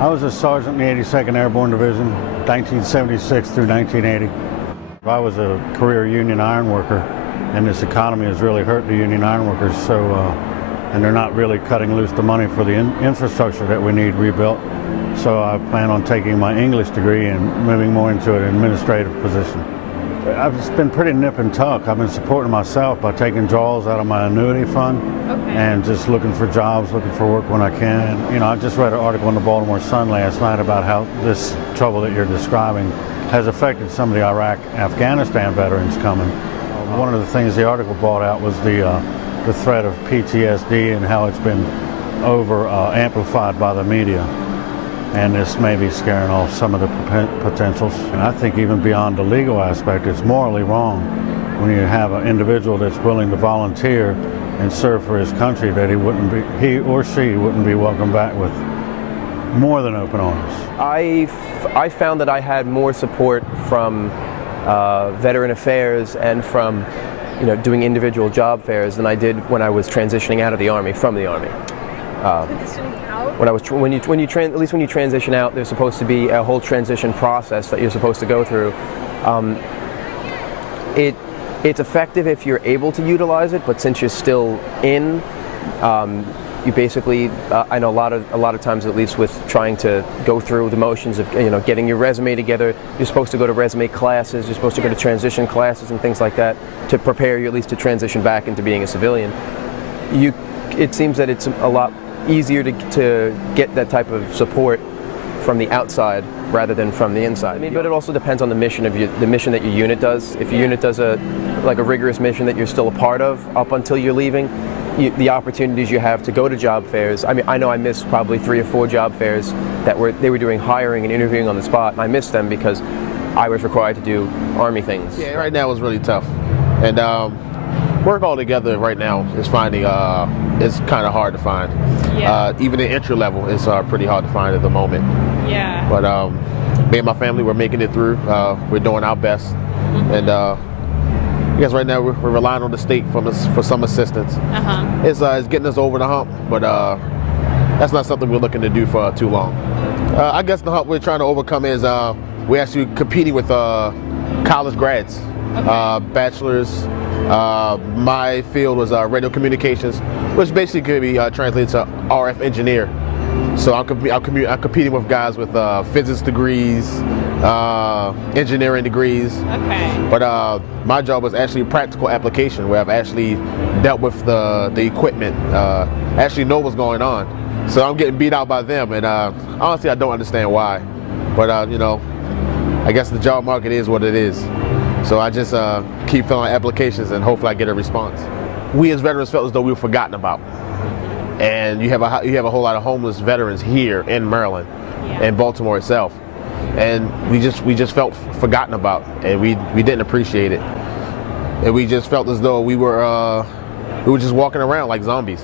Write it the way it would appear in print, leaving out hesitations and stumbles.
I was a sergeant in the 82nd Airborne Division, 1976 through 1980. I was a career union iron worker, and this economy has really hurt the union iron workers, and they're not really cutting loose the money for the infrastructure that we need rebuilt. So I plan on taking my English degree and moving more into an administrative position. I've just been pretty nip and tuck. I've been supporting myself by taking draws out of my annuity fund and just looking for jobs, looking for work when I can. You know, I just read an article in the Baltimore Sun last night about how this trouble that you're describing has affected some of the Iraq-Afghanistan veterans coming. One of the things the article brought out was the threat of PTSD and how it's been amplified by the media. And this may be scaring off some of the potentials. And I think even beyond the legal aspect, it's morally wrong when you have an individual that's willing to volunteer and serve for his country that he or she wouldn't be welcomed back with more than open arms. I found that I had more support from Veteran Affairs and from doing individual job fairs than I did when I was transitioning out of the Army, from the Army. Transitioning out? When you transition out, there's supposed to be a whole transition process that you're supposed to go through. It's effective if you're able to utilize it, but since you're still in, you basically, I know a lot of times, at least with trying to go through the motions of getting your resume together, you're supposed to go to resume classes, you're supposed to go to transition classes and things like that to prepare you at least to transition back into being a civilian. It seems that it's a lot easier to get that type of support from the outside rather than from the inside. But it also depends on the mission of the mission that your unit does. If your unit does a rigorous mission that you're still a part of up until you're leaving, the opportunities you have to go to job fairs. I mean, I know I missed probably 3 or 4 job fairs they were doing hiring and interviewing on the spot, and I missed them because I was required to do Army things. Yeah, right now it's really tough, and work altogether right now is finding it's kind of hard to find. Yeah. Even at entry level, it's pretty hard to find at the moment. Yeah. But me and my family, we're making it through. We're doing our best, and I guess right now we're relying on the state for some assistance. It's getting us over the hump, but that's not something we're looking to do for too long. I guess the hump we're trying to overcome is we're actually competing with college grads, bachelors. My field was radio communications, which basically could be translated to RF engineer. So I'm competing with guys with physics degrees, engineering degrees. Okay. But my job was actually practical application, where I've actually dealt with the equipment, actually know what's going on. So I'm getting beat out by them, and honestly, I don't understand why. But I guess the job market is what it is. So I just keep filling out applications and hopefully I get a response. We as veterans felt as though we were forgotten about. And you have a whole lot of homeless veterans here in Maryland, and Baltimore itself. And we just felt forgotten about, and we didn't appreciate it. And we just felt as though we were just walking around like zombies.